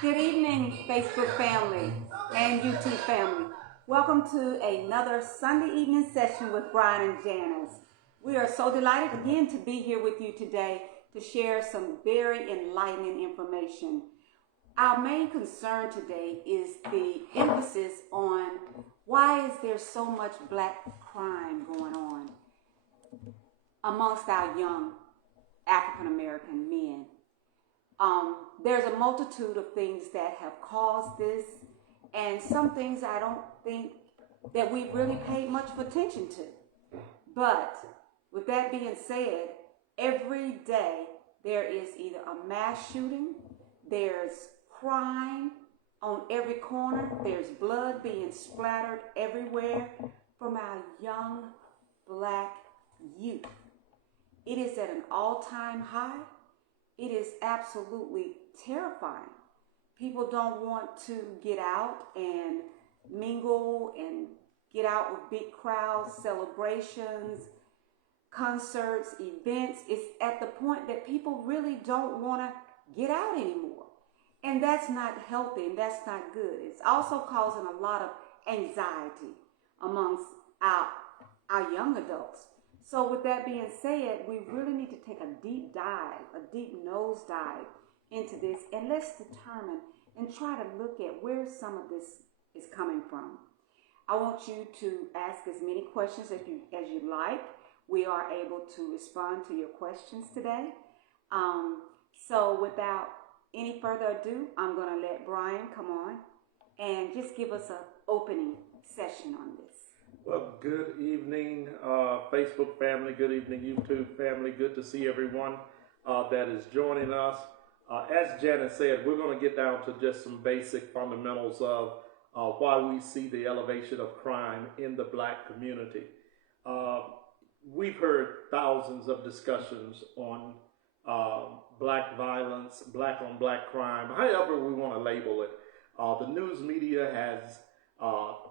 Good evening, Facebook family and YouTube family. Welcome to another Sunday evening session with Brian and Janice. We are so delighted again to be here with you today to share some very enlightening information. Our main concern today is the emphasis on why is there so much black crime going on amongst our young African American men. There's a multitude of things that have caused this, and some things I don't think that we really paid much attention to. But with that being said, every day there is either a mass shooting, there's crime on every corner, there's blood being splattered everywhere from our young black youth. It is at an all-time high. It is absolutely terrifying. People don't want to get out and mingle and get out with big crowds, celebrations, concerts, events. It's at the point that people really don't want to get out anymore. And that's not healthy and that's not good. It's also causing a lot of anxiety amongst our young adults. So with that being said, we really need to take a deep dive, a deep nosedive into this, and let's determine and try to look at where some of this is coming from. I want you to ask as many questions as you like. We are able to respond to your questions today. So without any further ado, I'm going to let Brian come on and just give us an opening session on this. Well, good evening, Facebook family. Good evening, YouTube family. Good to see everyone that is joining us. As Janet said, we're going to get down to just some basic fundamentals of why we see the elevation of crime in the black community. We've heard thousands of discussions on black violence, black on black crime, however we want to label it. The news media has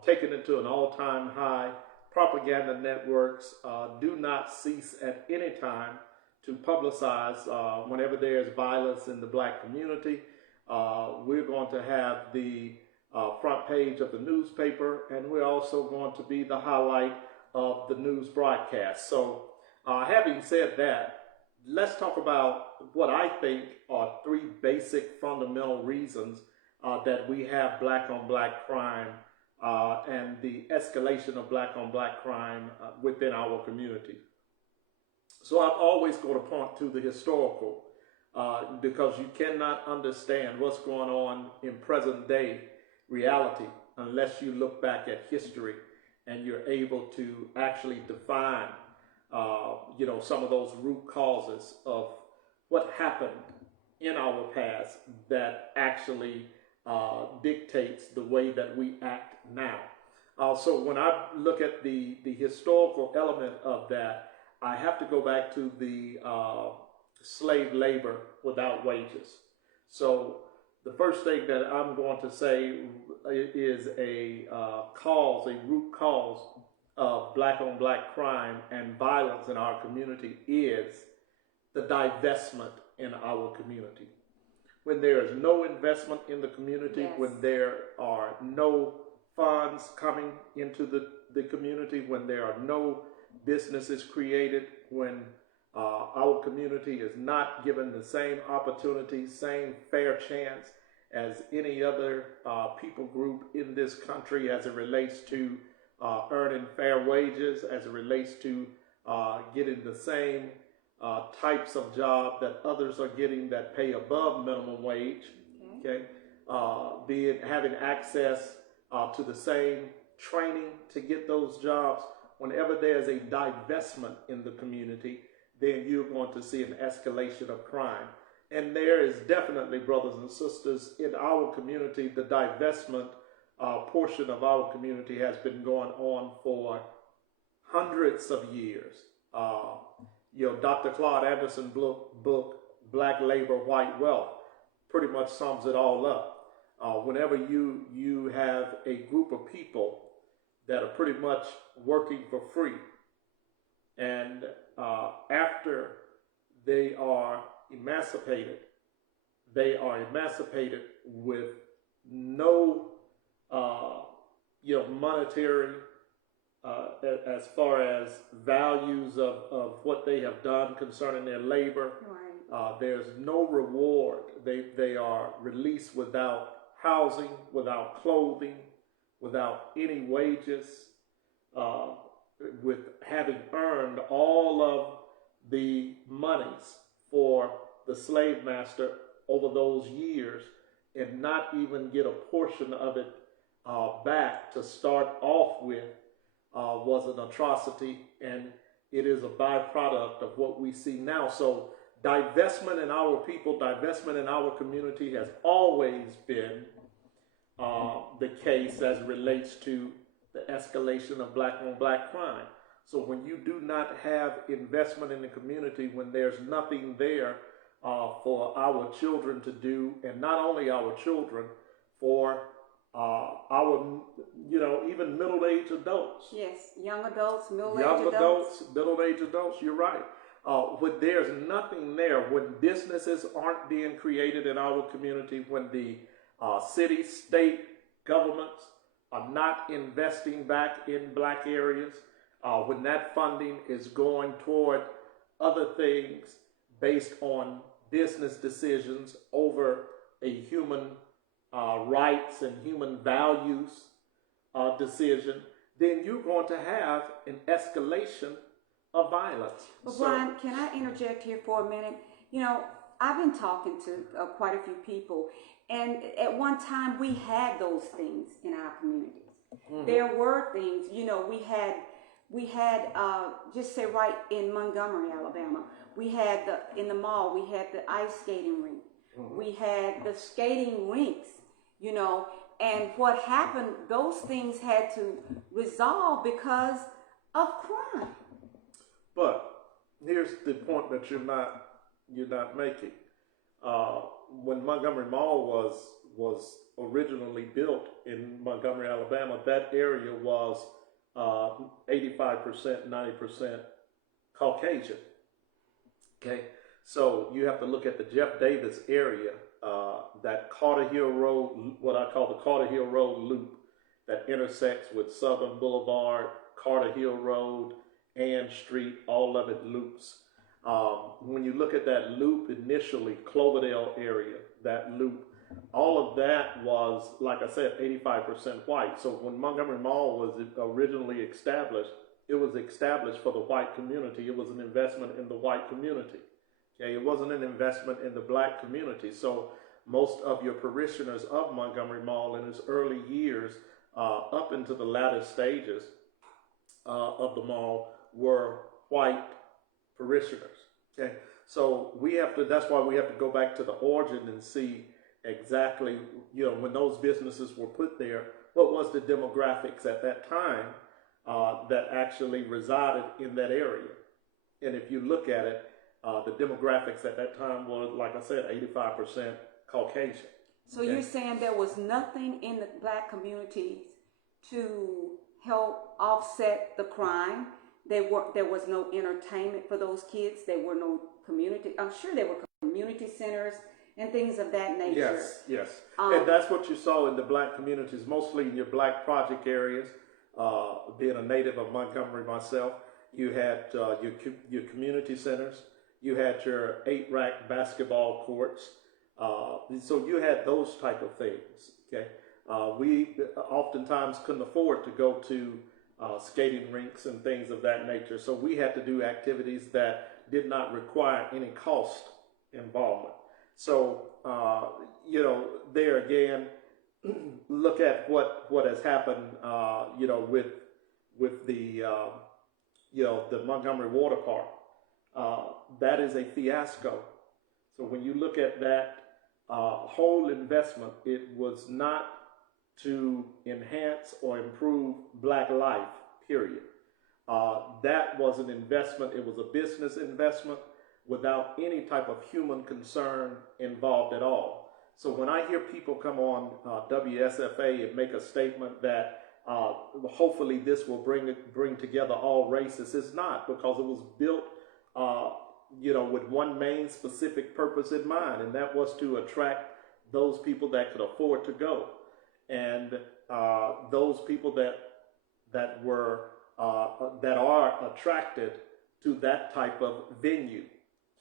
taken it to an all-time high. Propaganda networks do not cease at any time to publicize whenever there's violence in the black community. We're going to have the front page of the newspaper, and we're also going to be the highlight of the news broadcast. So having said that, let's talk about what I think are three basic fundamental reasons that we have black on black crime and the escalation of black on black crime within our community. So I'm always going to point to the historical because you cannot understand what's going on in present day reality unless you look back at history and you're able to actually define some of those root causes of what happened in our past that actually dictates the way that we act now. So when I look at the historical element of that, I have to go back to the slave labor without wages. So the first thing that I'm going to say is a root cause of black on black crime and violence in our community is the divestment in our community. When there is no investment in the community, yes. When there are no funds coming into the community, when there are no businesses created, when our community is not given the same opportunity, same fair chance as any other people group in this country as it relates to earning fair wages, as it relates to getting the same types of job that others are getting that pay above minimum wage, okay? Having access to the same training to get those jobs. Whenever there's a divestment in the community, then you're going to see an escalation of crime. And there is definitely, brothers and sisters, in our community, the divestment portion of our community has been going on for hundreds of years. Dr. Claude Anderson's book, Black Labor, White Wealth, pretty much sums it all up. Whenever you have a group of people that are pretty much working for free, and after they are emancipated, they are emancipated with no, monetary, as far as values of what they have done concerning their labor. Right. There's no reward. They are released without housing, without clothing, without any wages, with having earned all of the monies for the slave master over those years and not even get a portion of it back to start off with was an atrocity, and it is a byproduct of what we see now. So divestment in our people, divestment in our community has always been the case as it relates to the escalation of black on black crime. So when you do not have investment in the community, when there's nothing there for our children to do, and not only our children, for our, even middle-aged adults. Yes, young adults, middle-aged Young adults. middle-aged adults, you're right. When there's nothing there, when businesses aren't being created in our community, when the city, state governments are not investing back in black areas, when that funding is going toward other things based on business decisions over a human rights and human values decision, then you're going to have an escalation of violence. But Brian, can I interject here for a minute? I've been talking to quite a few people, and at one time we had those things in our communities. Mm-hmm. There were things, we had just say right in Montgomery, Alabama, we had in the mall, we had the ice skating rink. Mm-hmm. We had the skating rinks, and what happened, those things had to resolve because of crime. But here's the point that you're not making. When Montgomery Mall was originally built in Montgomery, Alabama, that area was 85%, 90% Caucasian. Okay, so you have to look at the Jeff Davis area, that Carter Hill Road, what I call the Carter Hill Road loop that intersects with Southern Boulevard, Carter Hill Road, Ann Street, all of it loops. When you look at that loop initially, Cloverdale area, that loop, all of that was, like I said, 85% white. So when Montgomery Mall was originally established, it was established for the white community. It was an investment in the white community. Okay, it wasn't an investment in the black community. So most of your parishioners of Montgomery Mall in its early years, up into the latter stages of the mall, were white parishioners. Okay, so that's why we have to go back to the origin and see exactly, when those businesses were put there, what was the demographics at that time that actually resided in that area. And if you look at it, the demographics at that time was, like I said, 85% Caucasian. So you're saying there was nothing in the black communities to help offset the crime? There was no entertainment for those kids. There were no community. I'm sure there were community centers and things of that nature. Yes. And that's what you saw in the black communities, mostly in your black project areas. Being a native of Montgomery myself, you had your community centers. You had your 8-rack basketball courts. So you had those type of things. Okay, we oftentimes couldn't afford to go to skating rinks and things of that nature. So we had to do activities that did not require any cost involvement. So, there again, look at what has happened, with the, the Montgomery Water Park. That is a fiasco. So when you look at that whole investment, it was not to enhance or improve black life, period. That was an investment. It was a business investment without any type of human concern involved at all. So when I hear people come on WSFA and make a statement that hopefully this will bring together all races, it's not, because it was built with one main specific purpose in mind, and that was to attract those people that could afford to go, and those people that are attracted to that type of venue.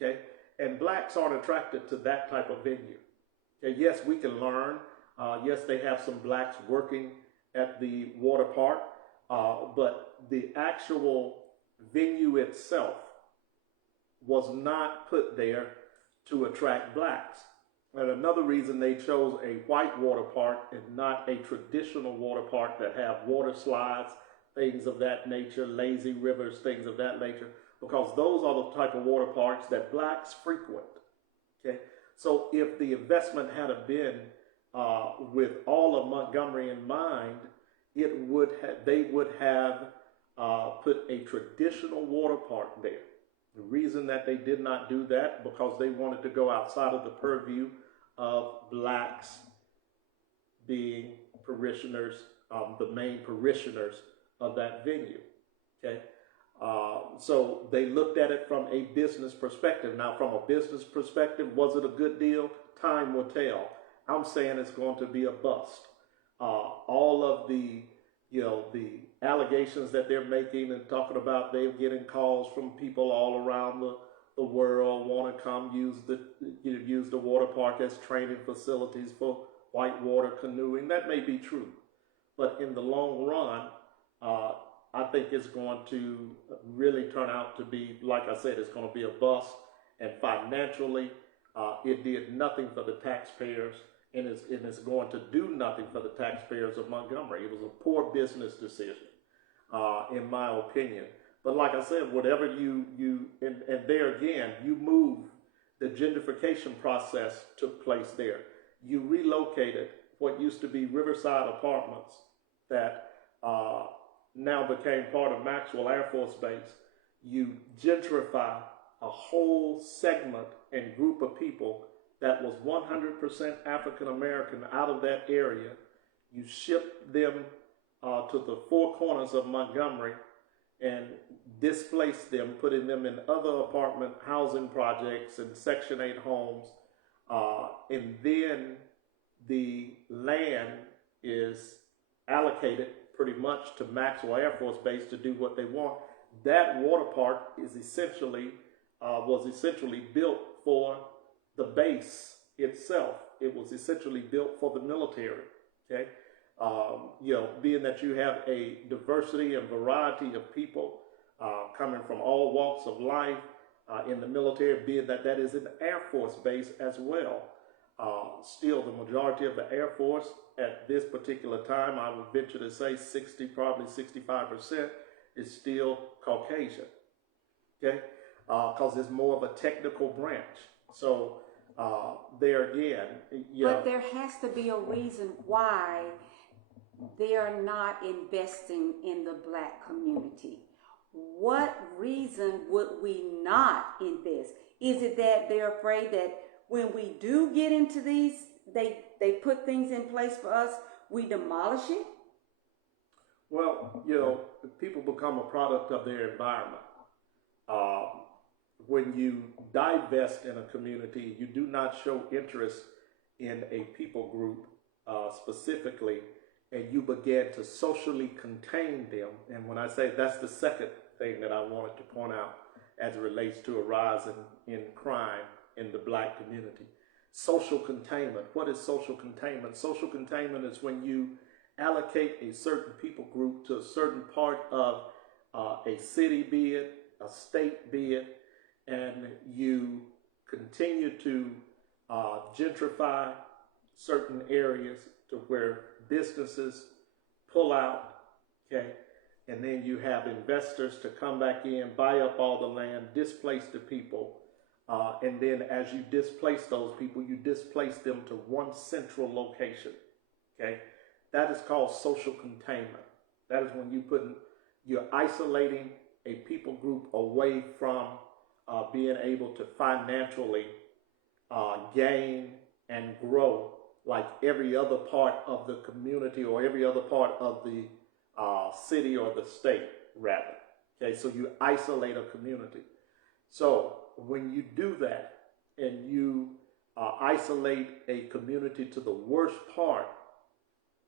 Okay, and blacks aren't attracted to that type of venue. Okay, yes, we can learn. Yes, they have some blacks working at the water park, but the actual venue itself was not put there to attract blacks. And another reason they chose a white water park and not a traditional water park that have water slides, things of that nature, lazy rivers, things of that nature, because those are the type of water parks that blacks frequent. Okay, so if the investment had been with all of Montgomery in mind, they would have put a traditional water park there. The reason that they did not do that, because they wanted to go outside of the purview of blacks being parishioners, the main parishioners of that venue. Okay, so they looked at it from a business perspective. Now, from a business perspective, was it a good deal? Time will tell. I'm saying it's going to be a bust. All of the allegations that they're making and talking about, they're getting calls from people all around the world want to come use the water park as training facilities for whitewater canoeing. That may be true, but in the long run, I think it's going to really turn out to be, like I said, it's going to be a bust. And financially, it did nothing for the taxpayers, and it's going to do nothing for the taxpayers of Montgomery. It was a poor business decision, in my opinion. But like I said, whatever and there again, you move, the gentrification process took place there. You relocated what used to be Riverside Apartments that now became part of Maxwell Air Force Base. You gentrify a whole segment and group of people that was 100% African American out of that area. You ship them to the four corners of Montgomery and displace them, putting them in other apartment housing projects and Section 8 homes. And then the land is allocated pretty much to Maxwell Air Force Base to do what they want. That water park is was essentially built for the base itself. It was essentially built for the military. Okay, being that you have a diversity and variety of people coming from all walks of life in the military, being that is an Air Force base as well. Still, the majority of the Air Force at this particular time, I would venture to say probably 65% is still Caucasian. Okay, because it's more of a technical branch. So there again, But there has to be a reason why they are not investing in the black community. What reason would we not invest? Is it that they're afraid that when we do get into these, they put things in place for us, we demolish it? Well, people become a product of their environment. When you divest in a community, you do not show interest in a people group specifically, and you begin to socially contain them. And when I say that's the second thing that I wanted to point out as it relates to a rise in crime in the black community. Social containment. What is social containment? Social containment is when you allocate a certain people group to a certain part of a city, be it a state, be it, and you continue to gentrify certain areas to where businesses pull out, okay? And then you have investors to come back in, buy up all the land, displace the people. And then as you displace those people, you displace them to one central location, okay? That is called social containment. That is when you're isolating a people group away from being able to financially gain and grow like every other part of the community or every other part of the city or the state, rather. Okay, so you isolate a community. So when you do that and you isolate a community to the worst part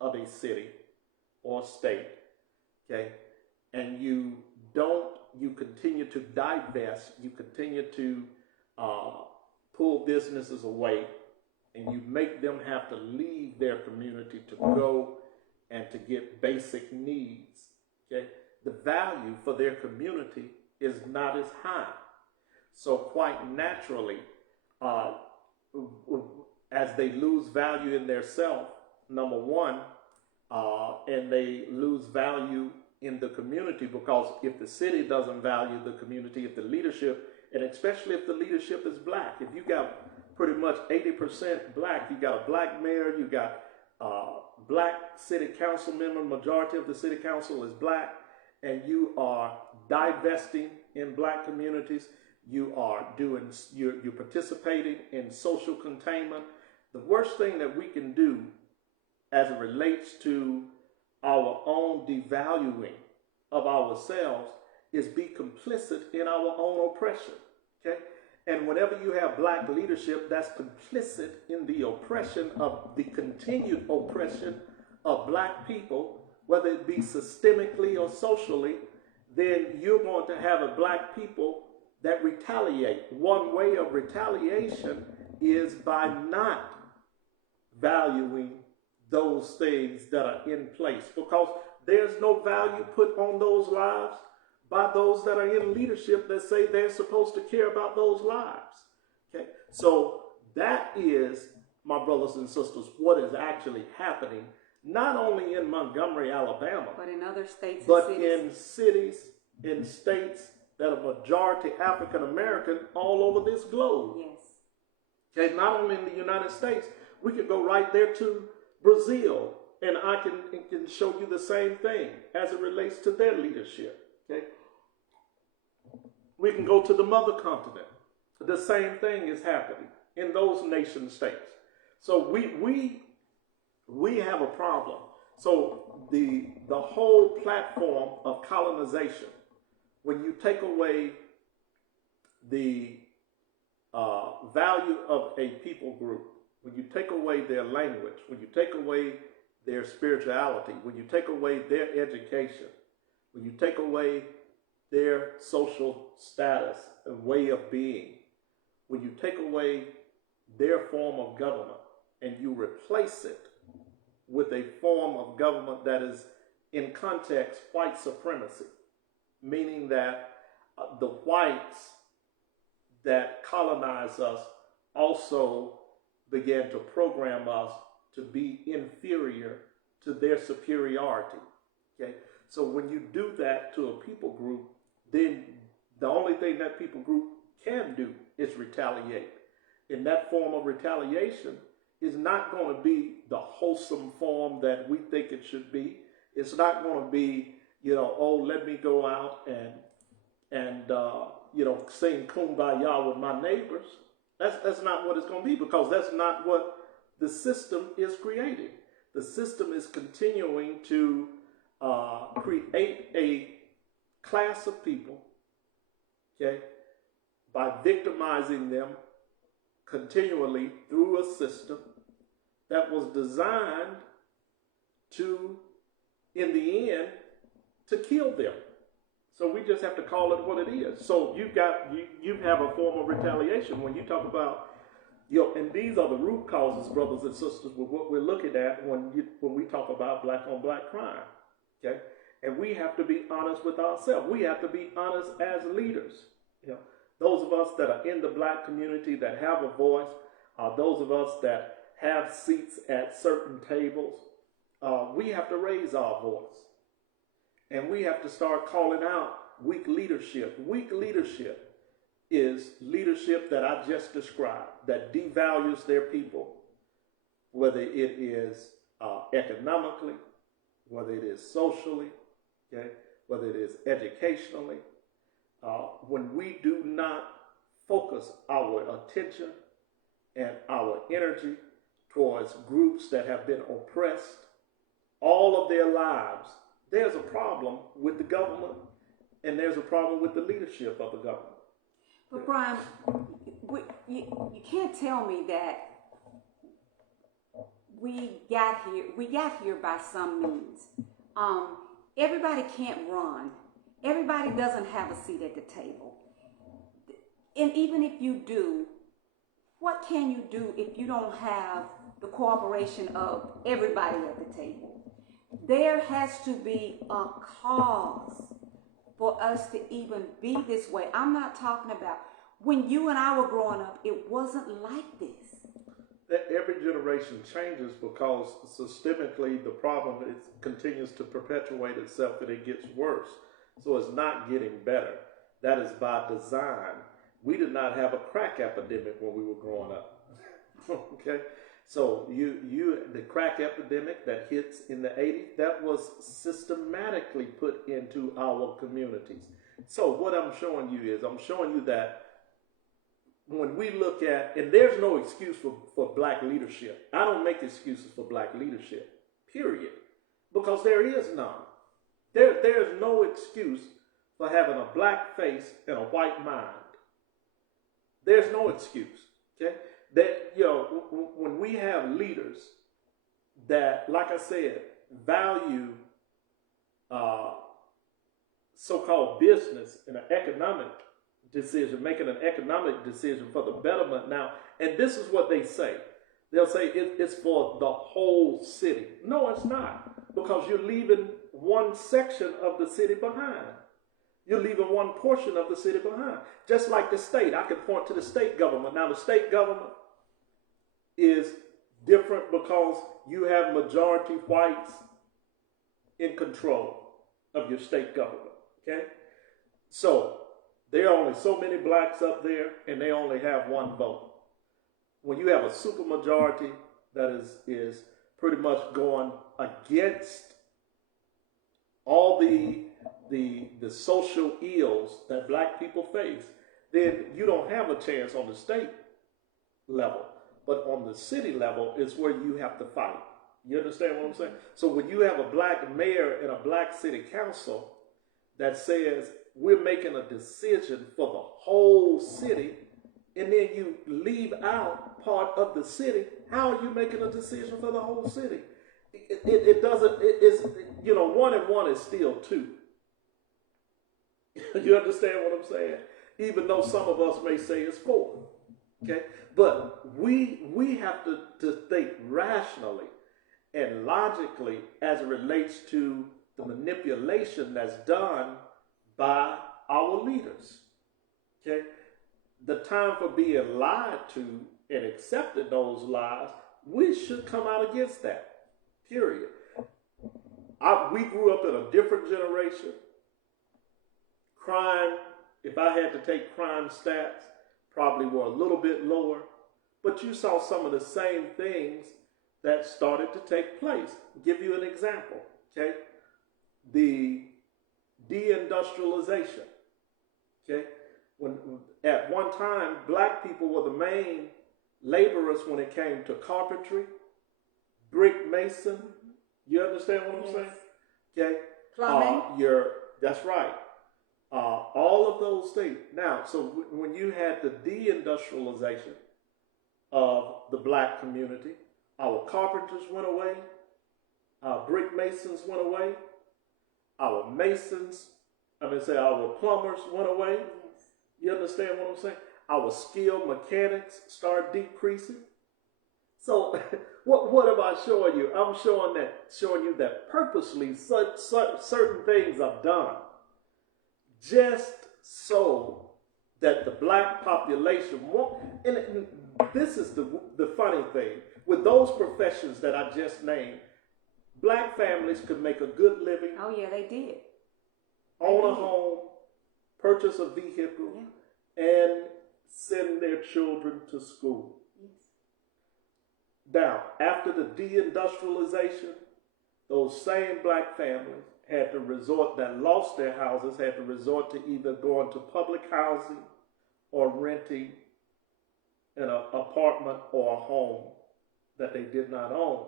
of a city or state, okay, and you continue to divest, you continue to pull businesses away, and you make them have to leave their community to go and to get basic needs, okay, the value for their community is not as high. So quite naturally, as they lose value in their self, number one, and they lose value in the community, because if the city doesn't value the community, if the leadership, and especially if the leadership is black, if you got pretty much 80% black, you got a black mayor, you got black city council member, majority of the city council is black, and you are divesting in black communities, you're participating in social containment. The worst thing that we can do as it relates to our own devaluing of ourselves is be complicit in our own oppression, okay? And whenever you have black leadership that's complicit in the oppression of the continued oppression of black people, whether it be systemically or socially, then you're going to have a black people that retaliate. One way of retaliation is by not valuing those things that are in place, because there's no value put on those lives by those that are in leadership that say they're supposed to care about those lives. Okay, so that is, my brothers and sisters, what is actually happening, not only in Montgomery, Alabama, but in other states, but and in cities, in states that are majority African American all over this globe. yes. Okay, not only in the United States, we could go right there to Brazil, and I can show you the same thing as it relates to their leadership. Okay, we can go to the mother continent. The same thing is happening in those nation states. So we have a problem. So the whole platform of colonization, when you take away the value of a people group, when you take away their language, when you take away their spirituality, when you take away their education, when you take away their social status and way of being, when you take away their form of government and you replace it with a form of government that is in context white supremacy, meaning that the whites that colonize us also began to program us to be inferior to their superiority. Okay, so when you do that to a people group, then the only thing that people group can do is retaliate. And that form of retaliation is not going to be the wholesome form that we think it should be. It's not going to be, oh, let me go out and sing Kumbaya with my neighbors. That's not what it's going to be, because that's not what the system is creating. The system is continuing to create a class of people, okay, by victimizing them continually through a system that was designed to, in the end, to kill them. So we just have to call it what it is. So you have a form of retaliation when you talk about, and these are the root causes, brothers and sisters, with what we're looking at when we talk about black on black crime. Okay, and we have to be honest with ourselves. We have to be honest as leaders. Those of us that are in the black community that have a voice, those of us that have seats at certain tables, we have to raise our voice. And we have to start calling out weak leadership. Weak leadership is leadership that I just described, that devalues their people, whether it is economically, whether it is socially, okay, whether it is educationally. When we do not focus our attention and our energy towards groups that have been oppressed all of their lives, there's a problem with the government, and there's a problem with the leadership of the government. But Brian, you can't tell me that we got here by some means. Everybody can't run. Everybody doesn't have a seat at the table. And even if you do, what can you do if you don't have the cooperation of everybody at the table? There has to be a cause for us to even be this way. I'm not talking about when you and I were growing up, it wasn't like this. Every generation changes because systemically the problem continues to perpetuate itself and it gets worse. So it's not getting better. That is by design. We did not have a crack epidemic when we were growing up. Okay? So the crack epidemic that hits in the 80s, that was systematically put into our communities. So what I'm showing you is, I'm showing you that when we look at, and there's no excuse for black leadership. I don't make excuses for black leadership, period. Because there is none. There's no excuse for having a black face and a white mind. There's no excuse, okay? That, when we have leaders that, like I said, value so-called business and an economic decision, making an economic decision for the betterment now, and this is what they say. They'll say it's for the whole city. No, it's not, because you're leaving one section of the city behind. You're leaving one portion of the city behind. Just like the state. I could point to the state government. Now, the state government is different because you have majority whites in control of your state government. Okay? So, there are only so many blacks up there, and they only have one vote. When you have a supermajority that is pretty much going against all the social ills that black people face, then you don't have a chance on the state level. But on the city level is where you have to fight. You understand what I'm saying? So when you have a black mayor and a black city council that says we're making a decision for the whole city, and then you leave out part of the city, how are you making a decision for the whole city? It doesn't, it's, 1 and 1 is still 2. You understand what I'm saying? Even though some of us may say it's 4. Okay? But we have to think rationally and logically as it relates to the manipulation that's done by our leaders. Okay? The time for being lied to and accepting those lies, we should come out against that. Period. We grew up in a different generation. Crime, if I had to take crime stats, probably were a little bit lower. But you saw some of the same things that started to take place. I'll give you an example, okay? The deindustrialization, okay? When at one time, black people were the main laborers when it came to carpentry, brick mason. You understand what I'm saying? Okay. Plumbing. That's right. All of those things. Now, so when you had the deindustrialization of the black community, our carpenters went away, our brick masons went away, our plumbers went away. You understand what I'm saying? Our skilled mechanics started decreasing. So what am I showing you? I'm showing you that purposely certain things are done just so that the black population won't. And this is the funny thing. With those professions that I just named, black families could make a good living. Oh, yeah, they did. Own a home, purchase a vehicle, and send their children to school. Now, after the deindustrialization, those same black families had to resort, that lost their houses, had to resort to either going to public housing or renting an apartment or a home that they did not own.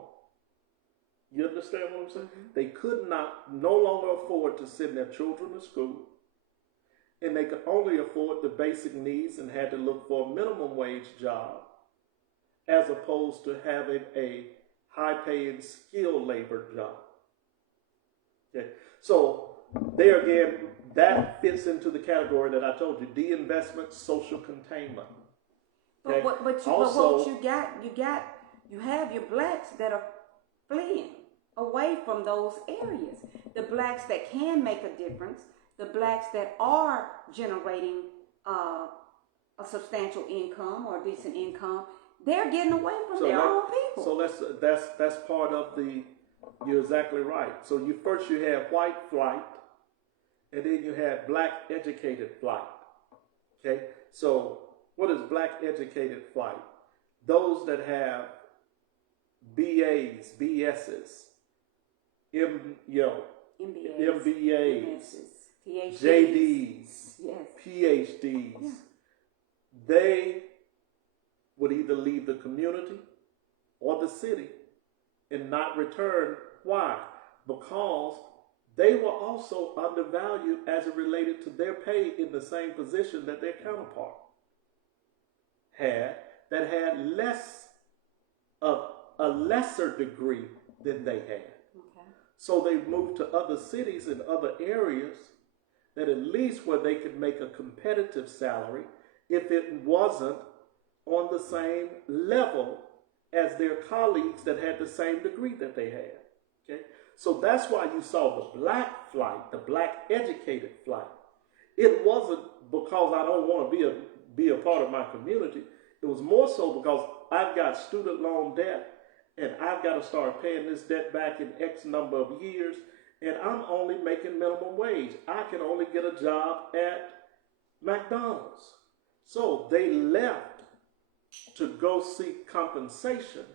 You understand what I'm saying? Mm-hmm. They could no longer afford to send their children to school. and they could only afford the basic needs and had to look for a minimum wage job as opposed to having a high-paying skilled labor job. Okay, so there again, that fits into the category that I told you: de-investment, social containment. Okay? But Also, you have your blacks that are fleeing away from those areas. The blacks that can make a difference, the blacks that are generating a substantial income or decent income, they're getting away from their own people. So that's part of the. You're exactly right. So you had white flight, and then you had black educated flight. Okay. So what is black educated flight? Those that have BAs, BSs, MBAs, PhDs, JDs, yes. PhDs. Yeah. They would either leave the community or the city and not return. Why? Because they were also undervalued as it related to their pay in the same position that their counterpart had, that had less of a lesser degree than they had. Okay. So they moved to other cities and other areas that at least where they could make a competitive salary if it wasn't on the same level as their colleagues that had the same degree that they had. Okay? So that's why you saw the black flight, the black educated flight. It wasn't because I don't want to be a part of my community. It was more so because I've got student loan debt and I've got to start paying this debt back in X number of years, and I'm only making minimum wage. I can only get a job at McDonald's. So they left to go seek compensation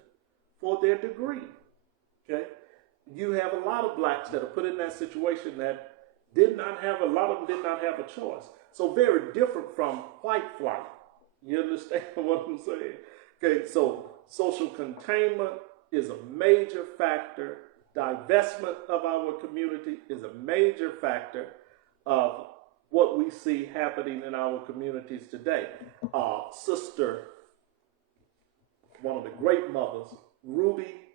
for their degree. Okay? You have a lot of blacks that are put in that situation that a lot of them did not have a choice. So very different from white flight. You understand what I'm saying? Okay, so social containment is a major factor. Divestment of our community is a major factor of what we see happening in our communities today. Sister, one of the great mothers, Ruby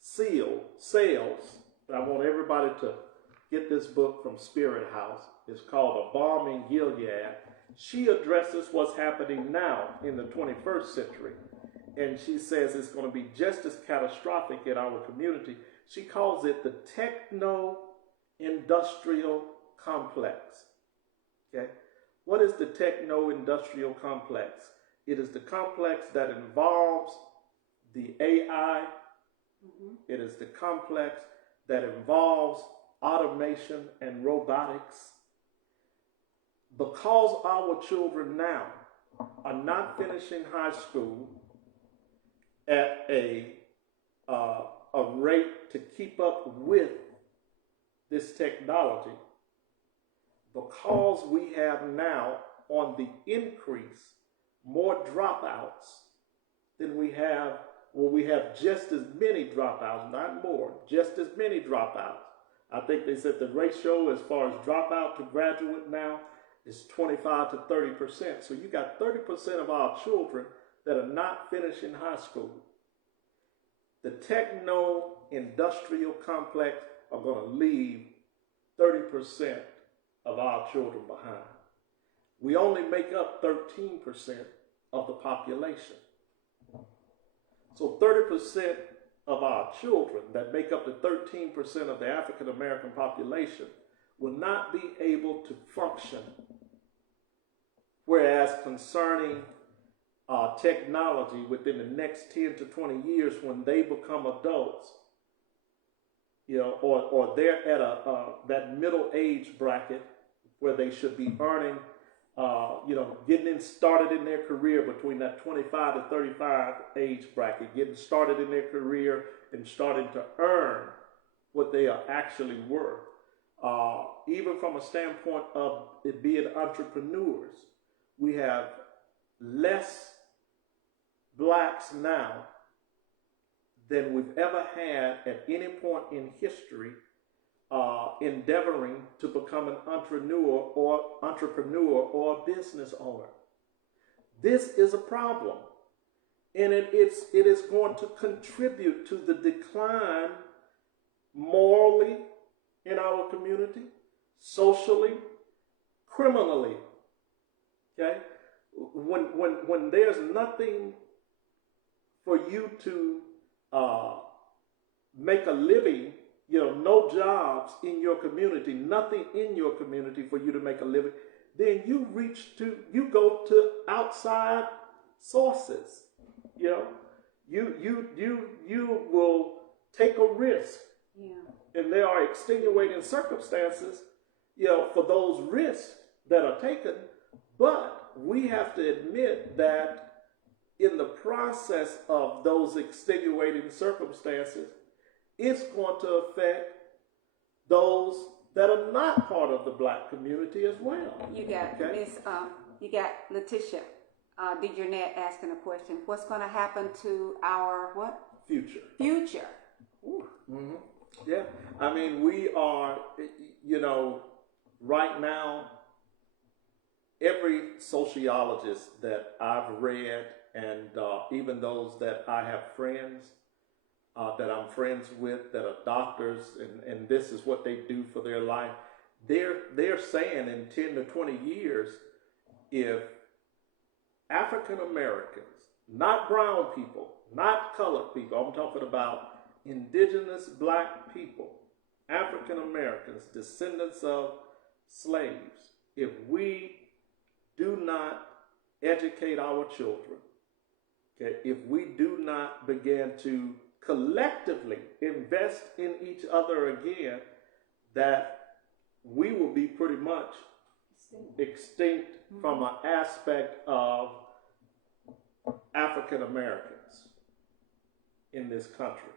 Sales, I want everybody to get this book from Spirit House. It's called A Balm in Gilead. She addresses what's happening now in the 21st century. And she says it's going to be just as catastrophic in our community. She calls it the techno-industrial complex. Okay? What is the techno-industrial complex? It is the complex that involves the AI. Mm-hmm. It is the complex that involves automation and robotics. Because our children now are not finishing high school at a rate to keep up with this technology, because we have now on the increase more dropouts than we have, well, we have just as many dropouts, not more, just as many dropouts. I think they said the ratio as far as dropout to graduate now is 25 to 30%. So you got 30% of our children that are not finishing high school. The techno-industrial complex are going to leave 30% of our children behind. We only make up 13% of the population. So 30% of our children that make up the 13% of the African American population will not be able to function. Whereas concerning technology within the next 10 to 20 years when they become adults, or they're at that middle age bracket where they should be earning, getting started in their career between that 25 to 35 age bracket, getting started in their career and starting to earn what they are actually worth. Even from a standpoint of it being entrepreneurs, we have less blacks now than we've ever had at any point in history endeavoring to become an entrepreneur or a business owner. This is a problem, and it is going to contribute to the decline morally in our community, socially, criminally. Okay, when there's nothing for you to make a living, no jobs in your community, nothing in your community for you to make a living, then you go to outside sources. You will take a risk. Yeah. And there are extenuating circumstances, for those risks that are taken. But we have to admit that in the process of those extenuating circumstances, it's going to affect those that are not part of the Black community as well. You got you got Letitia DeJarnette asking a question. What's going to happen to our what? Future. Ooh. Mm-hmm. Yeah. I mean, we are, right now, every sociologist that I've read, and even those that I have friends that I'm friends with that are doctors, and this is what they do for their life, they're saying in 10 to 20 years, if African Americans, not brown people, not colored people, I'm talking about indigenous Black people, African Americans, descendants of slaves, if we do not educate our children, okay, if we do not begin to collectively invest in each other again, that we will be pretty much extinct from an aspect of African Americans in this country.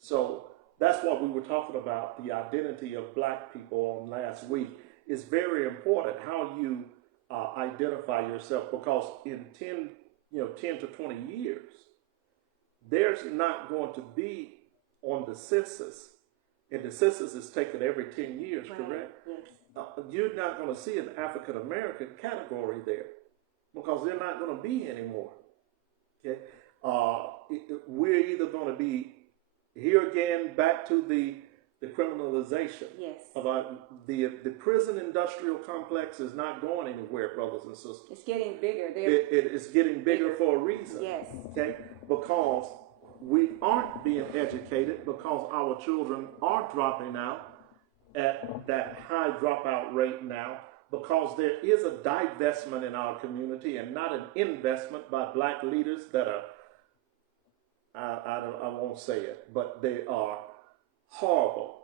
So that's what we were talking about, the identity of Black people on last week. It's very important how you identify yourself, because in 10 to 20 years, there's not going to be on the census, and the census is taken every 10 years, right. Correct? Yes. You're not going to see an African American category there, because they're not going to be anymore. Okay, we're either going to be here again, back to the criminalization. Yes. About the prison industrial complex is not going anywhere, brothers and sisters. It's getting bigger. It is getting bigger for a reason. Yes. Okay, because we aren't being educated, because our children are dropping out at that high dropout rate now, because there is a divestment in our community and not an investment by Black leaders that are, I won't say it, but they are horrible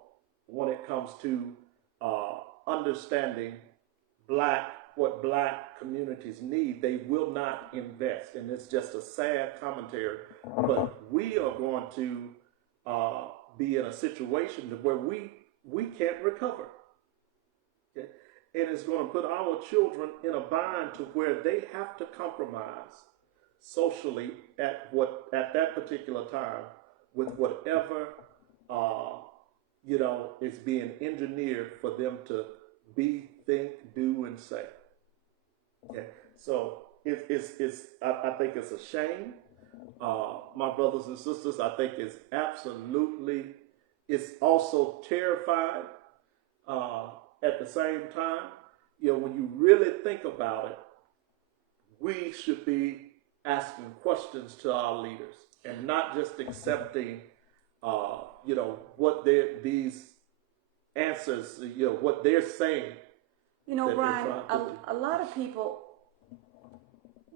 when it comes to understanding what Black communities need. They will not invest, and it's just a sad commentary. But we are going to be in a situation where we can't recover. Okay? And it's going to put our children in a bind to where they have to compromise socially at that particular time with whatever is being engineered for them to be, think, do, and say. Okay, so I think it's a shame, my brothers and sisters. I think it's also terrifying at the same time. When you really think about it, we should be asking questions to our leaders and not just accepting, what these answers, what they're saying. Brian, a lot of people,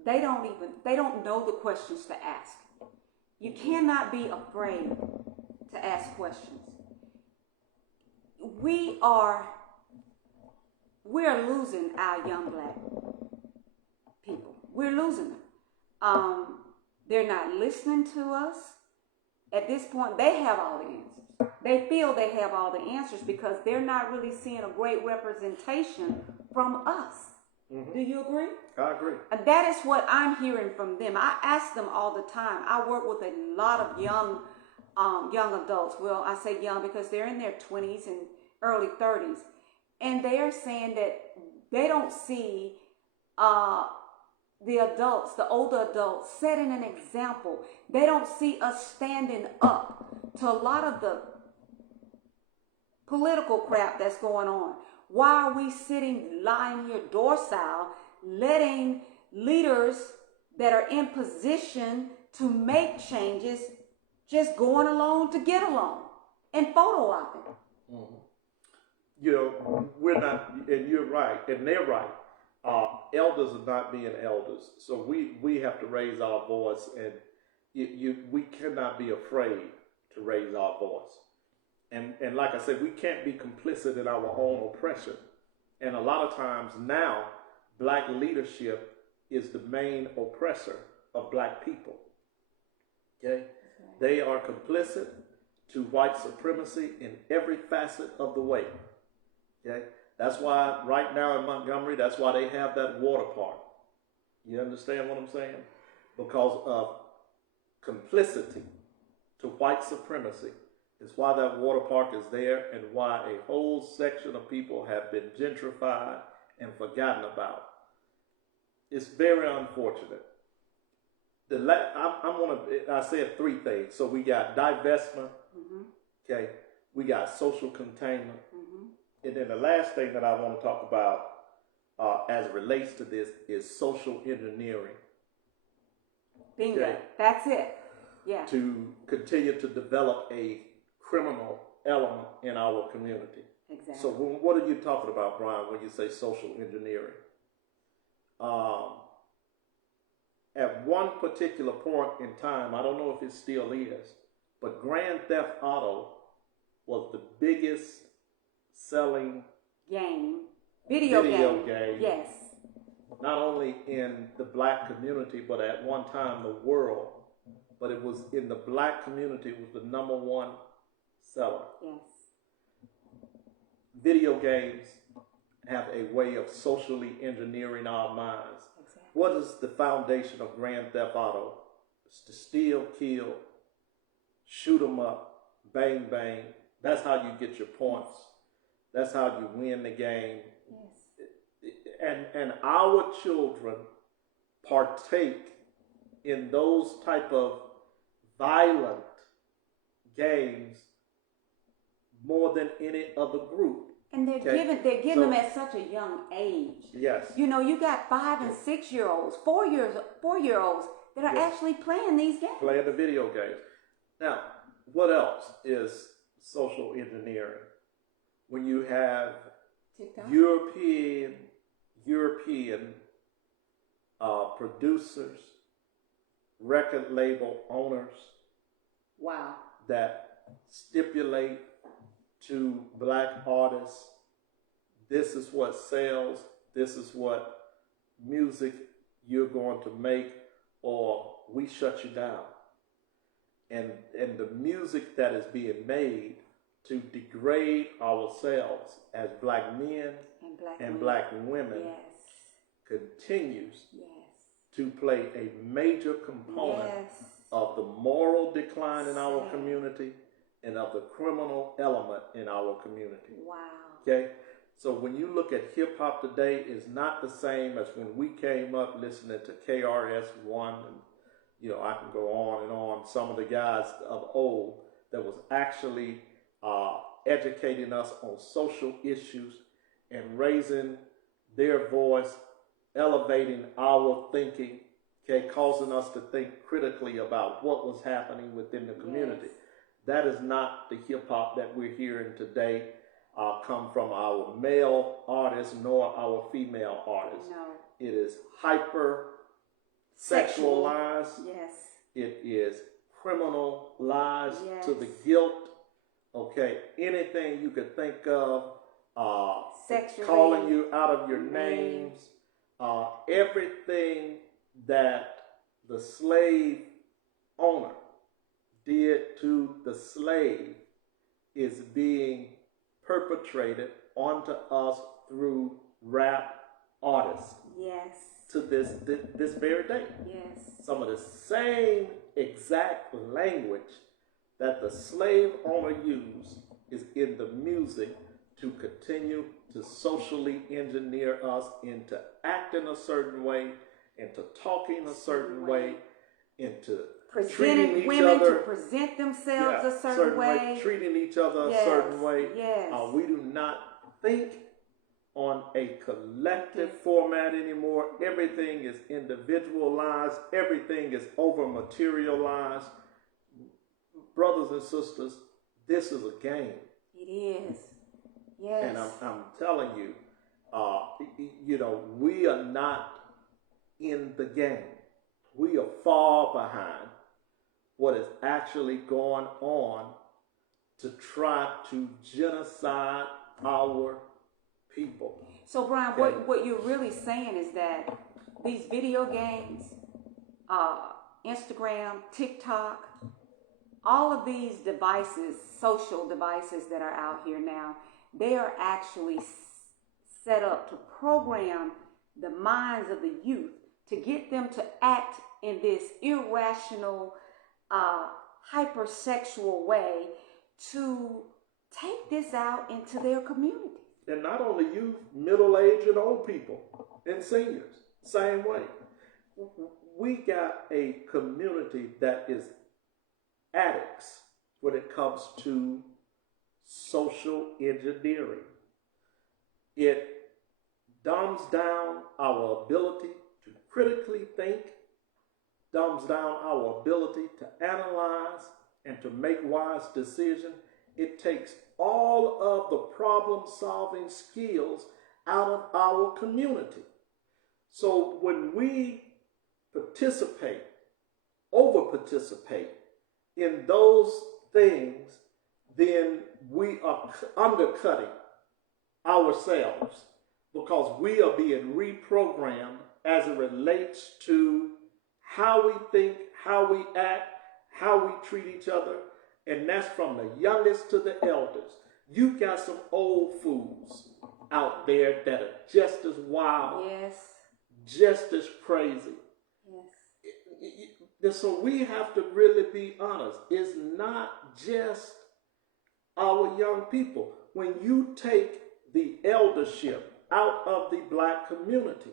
they don't know the questions to ask. You cannot be afraid to ask questions. We're losing our young Black people. We're losing them. They're not listening to us. At this point, they have all the answers. They feel they have all the answers because they're not really seeing a great representation from us. Mm-hmm. Do you agree? I agree. And that is what I'm hearing from them. I ask them all the time. I work with a lot of young adults. Well, I say young because they're in their 20s and early 30s. And they are saying that they don't see the adults, the older adults, setting an example. They don't see us standing up to a lot of the political crap that's going on. Why are we sitting, lying here docile, letting leaders that are in position to make changes just going along to get along and photo opping? Mm-hmm. You know, we're not, and you're right, and they're right. Elders are not being elders, so we have to raise our voice, and we cannot be afraid to raise our voice. And like I said, we can't be complicit in our own oppression. And a lot of times now, black leadership is the main oppressor of black people. Okay? They are complicit to white supremacy in every facet of the way. Okay? That's why right now in Montgomery, that's why they have that water park. You understand what I'm saying? Because of complicity to white supremacy. It's why that water park is there, and why a whole section of people have been gentrified and forgotten about. It's very unfortunate. I said three things. So we got divestment, okay, we got social containment, and then the last thing that I want to talk about as it relates to this is social engineering. Bingo. Okay? That's it. Yeah. To continue to develop a criminal element in our community. Exactly. So what are you talking about, Brian, when you say social engineering? At one particular point in time, I don't know if it still is, but Grand Theft Auto was the biggest selling video game. Yes. Not only in the black community, but at one time the world. But it was in the black community, it was the number one seller. Yes. Video games have a way of socially engineering our minds. Exactly. What is the foundation of Grand Theft Auto? It's to steal, kill, shoot 'em up, bang, bang. That's how you get your points. That's how you win the game. Yes. And our children partake in those type of violent games more than any other group. And they're giving them at such a young age. Yes. You know, you got 5 and 6 year olds, 4 year olds that are actually playing these games. Playing the video games. Now, what else is social engineering? When you have TikTok? European producers, record label owners, wow, that stipulate to black artists, this is what sells, this is what music you're going to make, or we shut you down. And the music that is being made to degrade ourselves as black men and black women continues to play a major component of the moral decline in our community and of the criminal element in our community. Wow. Okay? So when you look at hip hop today, it's not the same as when we came up listening to KRS-One, and you know, I can go on and on. Some of the guys of old that was actually educating us on social issues and raising their voice, elevating our thinking, okay, causing us to think critically about what was happening within the community. Yes. That is not the hip hop that we're hearing today come from our male artists nor our female artists. No. It is hyper sexualized. Yes. It is criminalized yes. to the guilt. Okay, anything you could think of, sexually, calling you out of your names, everything that the slave owner did to the slave is being perpetrated onto us through rap artists. Yes. To this very day. Yes. Some of the same exact language that the slave owner used is in the music to continue to socially engineer us into acting a certain way, into talking a certain way, into treating Presenting each women to other present themselves a certain way. treating each other Yes, a certain way. yes. We do not think on a collective format anymore. Everything is individualized. Everything is over materialized. Brothers and sisters, this is a game. It is. Yes. And I'm telling you, we are not in the game. We are far behind what is actually going on to try to genocide our people. So, Brian, what you're really saying is that these video games, Instagram, TikTok, all of these devices, social devices that are out here now, they are actually set up to program the minds of the youth to get them to act in this irrational, hypersexual way to take this out into their community. And not only youth, middle-aged and old people and seniors, same way. We got a community that is addicts when it comes to social engineering. It dumbs down our ability to critically think, dumbs down our ability to analyze and to make wise decisions. It takes all of the problem-solving skills out of our community. So when we over-participate in those things, then we are undercutting ourselves because we are being reprogrammed as it relates to how we think, how we act, how we treat each other, and that's from the youngest to the elders. You got some old fools out there that are just as wild, yes, just as crazy. yes. So we have to really be honest. It's not just our young people. When you take the eldership out of the black community,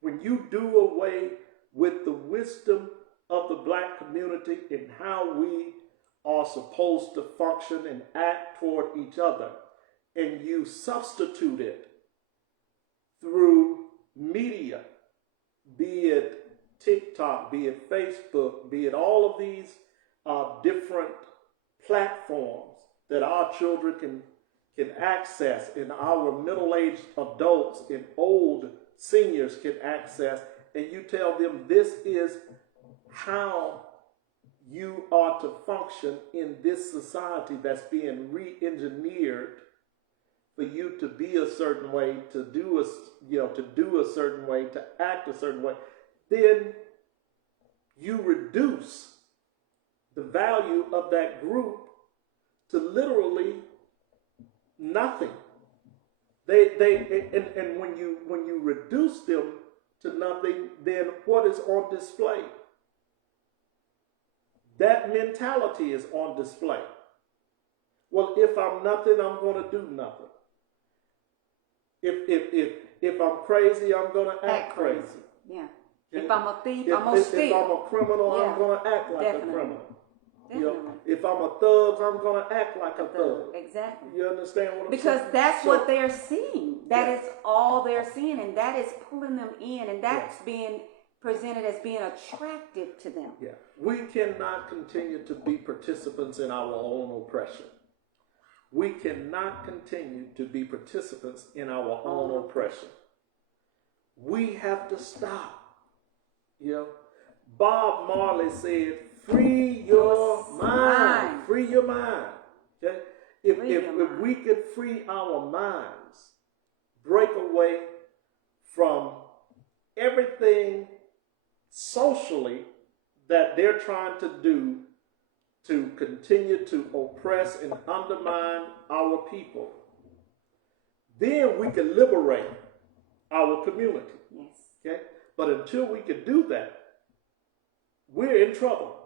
when you do away with the wisdom of the black community and how we are supposed to function and act toward each other, and you substitute it through media, be it TikTok, be it Facebook, be it all of these different platforms that our children can access, and our middle-aged adults and old seniors can access, and you tell them this is how you are to function in this society that's being re-engineered for you to be a certain way, to do a certain way, to act a certain way, then you reduce the value of that group to literally nothing. And when you reduce them to nothing, then what is on display? That mentality is on display. Well, if I'm nothing, I'm going to do nothing. If I'm crazy, I'm going to act crazy. Yeah. If I'm a thief, I'm going to steal. If I'm a criminal, Yeah. I'm going to act like Definitely. a criminal. Definitely. If I'm a thug, I'm going to act like a thug. Exactly. You understand what I'm saying? Because that's So- what they're seeing. That Yeah. is all they're seeing, and that is pulling them in, and that's being presented as being attractive to them. Yeah, we cannot continue to be participants in our own oppression. We cannot continue to be participants in our own oppression. We have to stop. Bob Marley said, "Free your mind. Free your mind." Okay, if we could free our minds, break away from everything socially that they're trying to do to continue to oppress and undermine our people, then we can liberate our community. Yes. Okay? But until we can do that, we're in trouble.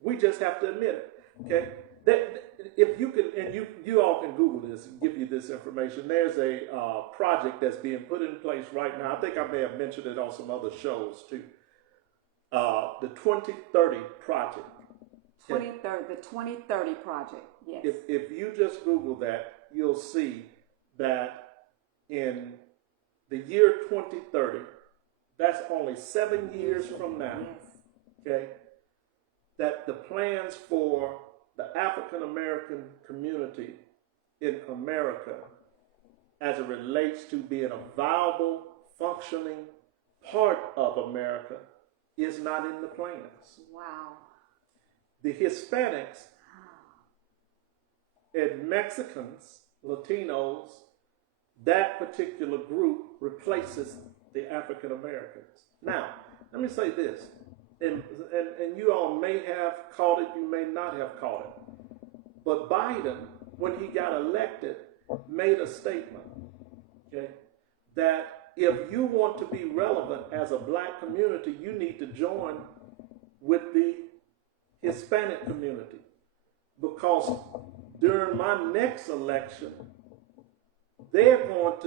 We just have to admit it. Okay? That if you can, and you you all can Google this and give you this information. There's a project that's being put in place right now. I think I may have mentioned it on some other shows too. The 2030 project. 2030, the 2030 project. Yes. If you just Google that, you'll see that in the year 2030, that's only 7 years from now. Yes. Okay, that the plans for the African American community in America, as it relates to being a viable, functioning part of America, is not in the plans. Wow. The Hispanics and Mexicans, Latinos, that particular group replaces the African Americans. Now, let me say this, and you all may have caught it, you may not have caught it, but Biden, when he got elected, made a statement, okay, that if you want to be relevant as a black community, you need to join with the Hispanic community, because during my next election, their vote,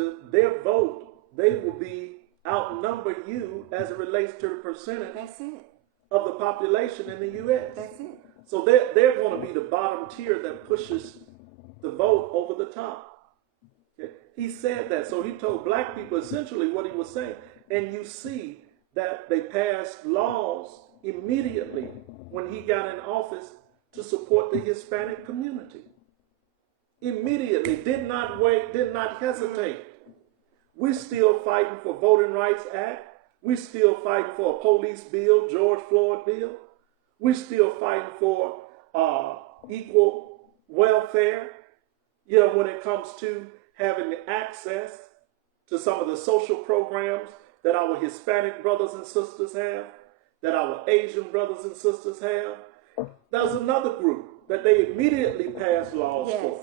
they will be outnumber you as it relates to the percentage That's it. of the population in the U.S. That's it. So they're going to be the bottom tier that pushes the vote over the top. Okay? He said that. So he told black people essentially what he was saying. And you see that they passed laws immediately when he got in office to support the Hispanic community. Immediately, did not wait, did not hesitate. We're still fighting for Voting Rights Act. We're still fighting for a police bill, George Floyd bill. We're still fighting for equal welfare. You know, when it comes to having access to some of the social programs that our Hispanic brothers and sisters have, that our Asian brothers and sisters have. There's another group that they immediately passed laws Yes. for.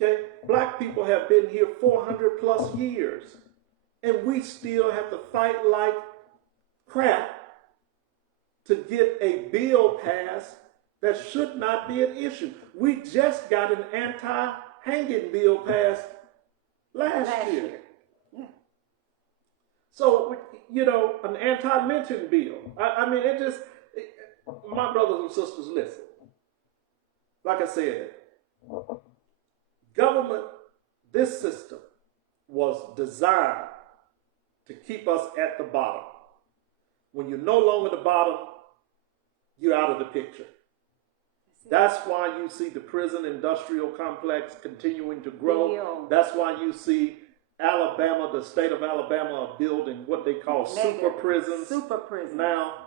Okay, black people have been here 400 plus years, and we still have to fight like crap to get a bill passed that should not be an issue. We just got an anti-hanging bill passed last year. Yeah. So, you know, an anti-lynching bill. I mean, my brothers and sisters, listen. Like I said, government, this system was designed to keep us at the bottom. When you're no longer the bottom, you're out of the picture. That's why you see the prison industrial complex continuing to grow. That's why you see Alabama, the state of Alabama, are building what they call super prisons. Super prisons. Now,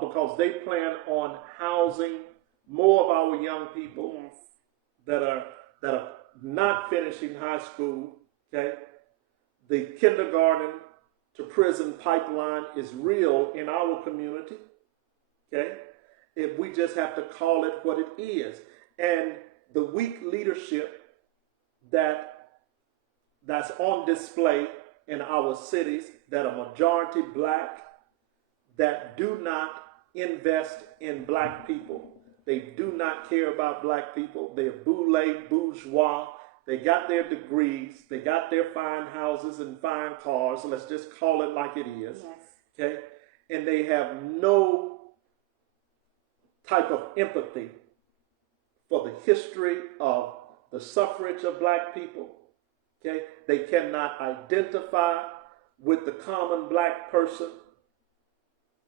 because they plan on housing more of our young people Yes. that are not finishing high school. Okay, the kindergarten to prison pipeline is real in our community. Okay, if we just have to call it what it is, and the weak leadership that's on display in our cities that are majority black, that do not invest in black people. They do not care about black people. They're bourgeois. They got their degrees. They got their fine houses and fine cars. So let's just call it like it is. Yes. Okay? And they have no type of empathy for the history of the suffrage of black people. Okay? They cannot identify with the common black person.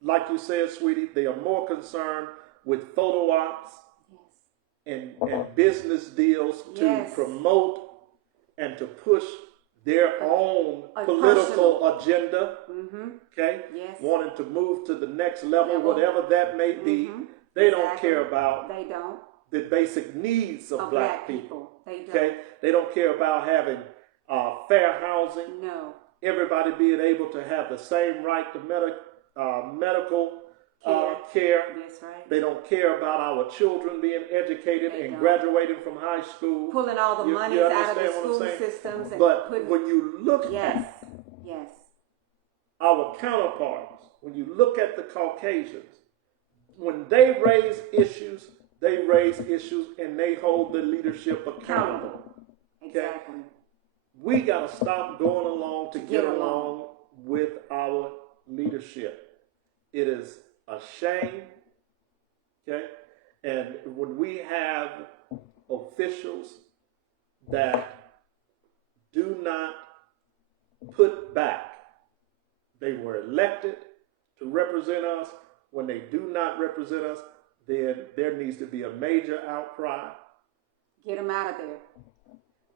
Like you said, sweetie, they are more concerned with photo ops and business deals to Yes. promote and to push their own political agenda. Mm-hmm. Okay? Yes. Wanting to move to the next level, whatever that may be. Mm-hmm. They don't care about They don't. the basic needs of black people. They don't. Okay? They don't care about having fair housing. No. Everybody being able to have the same right to medical care. That's right. They don't care about our children being educated They and don't. graduating from high school. Pulling all the You monies out of understand the what I'm school saying? systems and But putting. when you look Yes. at Yes. our counterparts, when you look at the Caucasians, when they raise issues They raise issues and they hold the leadership accountable. Exactly. We got to stop going along to get along with our leadership. It is a shame. Okay. And when we have officials that do not put back, they were elected to represent us. When they do not represent us, then there needs to be a major outcry. Get them out of there.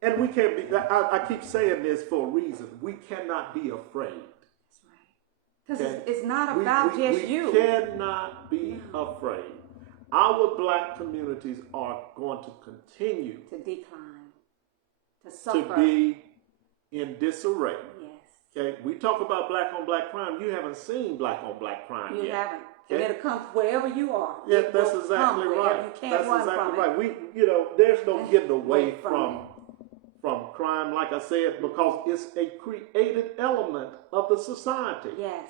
And we can't be, I keep saying this for a reason. We cannot be afraid. That's right. Because Okay? it's not about just you. We cannot be afraid. Our black communities are going to continue to decline, to suffer, to be in disarray. Yes. Okay, we talk about black on black crime. You haven't seen black on black crime yet. You haven't. Okay? And it'll come wherever you are. Yeah, that's exactly right. You can't that's run exactly from right. it. There's no getting away from from crime, like I said, because it's a created element of the society. Yes.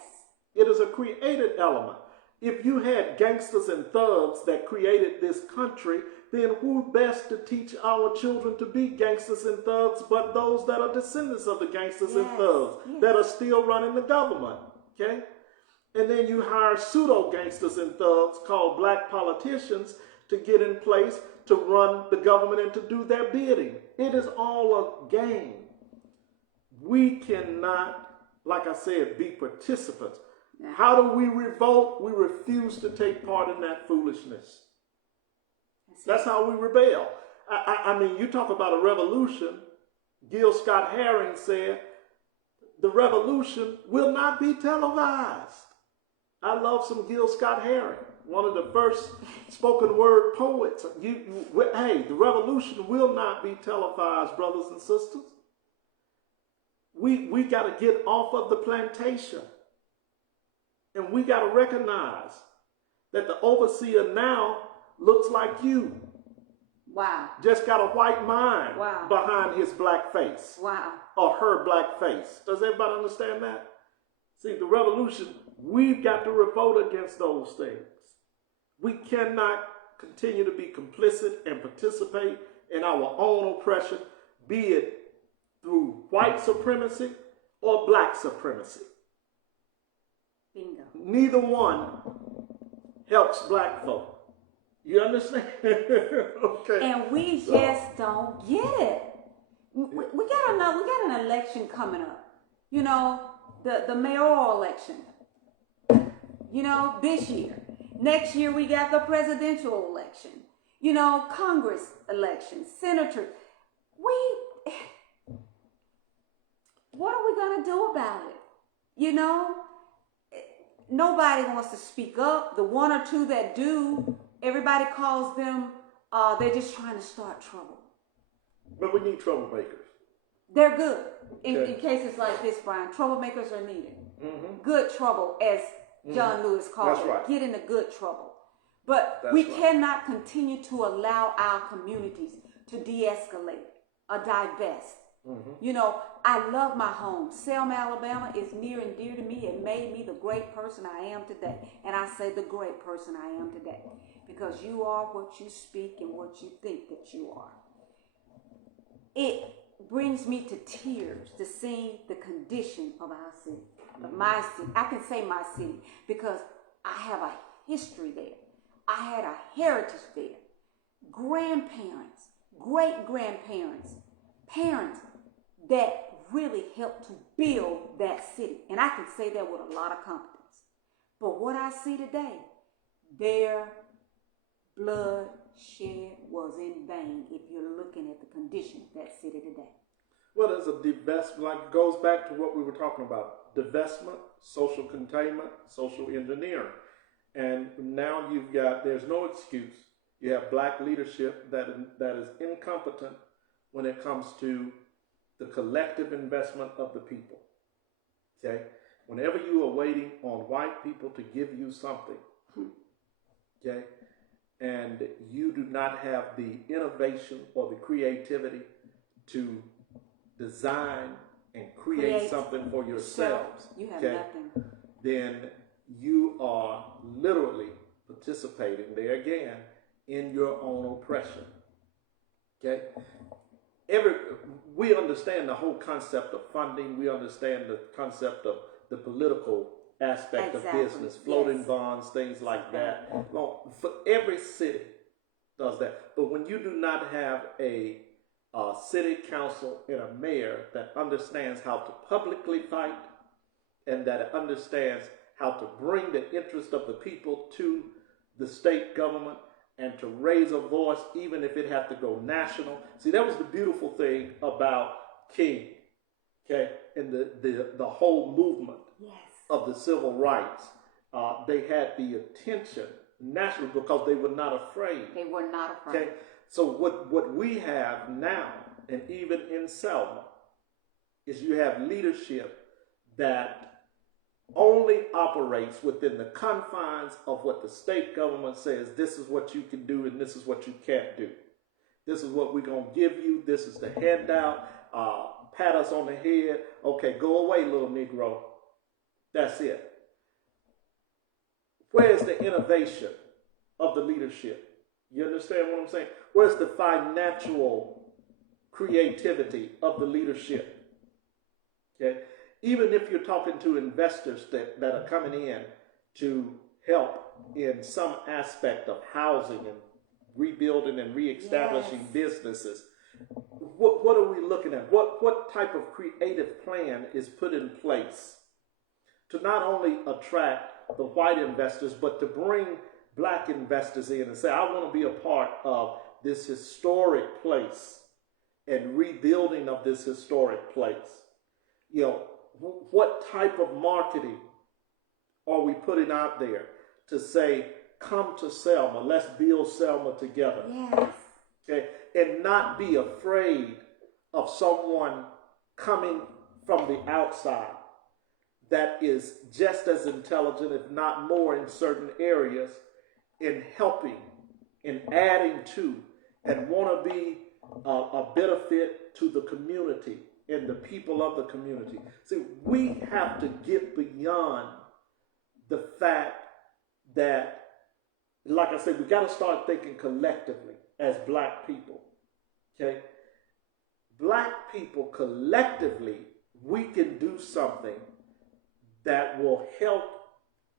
It is a created element. If you had gangsters and thugs that created this country, then who best to teach our children to be gangsters and thugs but those that are descendants of the gangsters and thugs that are still running the government, okay? And then you hire pseudo gangsters and thugs called black politicians to get in place to run the government and to do their bidding. It is all a game. We cannot, like I said, be participants. How do we revolt? We refuse to take part in that foolishness. That's how we rebel. I mean, you talk about a revolution. Gil Scott Heron said, the revolution will not be televised. I love some Gil Scott Heron, one of the first spoken word poets. Hey, the revolution will not be televised, brothers and sisters. We got to get off of the plantation. And we got to recognize that the overseer now looks like you. Wow. Just got a white mind behind his black face. Wow. Or her black face. Does everybody understand that? See, the revolution, we've got to revolt against those things. We cannot continue to be complicit and participate in our own oppression, be it through white supremacy or black supremacy. Bingo. Neither one helps black folk. You understand? Okay. And we just don't get it. We got an election coming up. You know, the mayoral election. You know, this year. Next year we got the presidential election. You know, Congress election, senators. What are we gonna do about it? You know? Nobody wants to speak up. The one or two that do, everybody calls them, they're just trying to start trouble. But we need troublemakers. They're good. In cases like this, Brian, troublemakers are needed. Mm-hmm. Good trouble, as John Lewis called it. Right. Get into good trouble. But we cannot continue to allow our communities to de-escalate or divest. Mm-hmm. You know, I love my home. Selma, Alabama is near and dear to me. It made me the great person I am today. And I say the great person I am today. Because you are what you speak and what you think that you are. It brings me to tears to see the condition of our city, of my city. I can say my city because I have a history there. I had a heritage there. Grandparents, great-grandparents, parents that really helped to build that city. And I can say that with a lot of confidence. But what I see today, their blood shed was in vain if you're looking at the condition of that city today. Well, there's a divestment, like it goes back to what we were talking about. Divestment, social containment, social engineering. And now there's no excuse. You have black leadership that is incompetent when it comes to the collective investment of the people. Okay? Whenever you are waiting on white people to give you something, okay, and you do not have the innovation or the creativity to design and create something for yourselves, you have nothing. Then you are literally participating there again in your own oppression. Okay? We understand the whole concept of funding. We understand the concept of the political aspect of business, floating bonds, things like that. Well, for every city does that. But when you do not have a city council and a mayor that understands how to publicly fight and that understands how to bring the interest of the people to the state government and to raise a voice, even if it had to go national. See, that was the beautiful thing about King, okay, and the whole movement of the civil rights. They had the attention nationally because they were not afraid. They were not afraid. Okay, so what we have now, and even in Selma, is you have leadership that only operates within the confines of what the state government says. This is what you can do and this is what you can't do. This is what we're going to give you. This is the handout. Pat us on the head. Okay, go away, little Negro. That's it. Where's the innovation of the leadership? You understand what I'm saying? Where's the financial creativity of the leadership? Okay? Even if you're talking to investors that are coming in to help in some aspect of housing and rebuilding and reestablishing businesses, what are we looking at? What type of creative plan is put in place to not only attract the white investors, but to bring black investors in and say, I want to be a part of this historic place and rebuilding of this historic place? You know, what type of marketing are we putting out there to say, come to Selma, let's build Selma together? Yes. Okay, and not be afraid of someone coming from the outside that is just as intelligent, if not more, in certain areas, in helping, in adding to, and want to be a benefit to the community and the people of the community. See, we have to get beyond the fact that, like I said, we got to start thinking collectively as black people. Okay? Black people collectively, we can do something that will help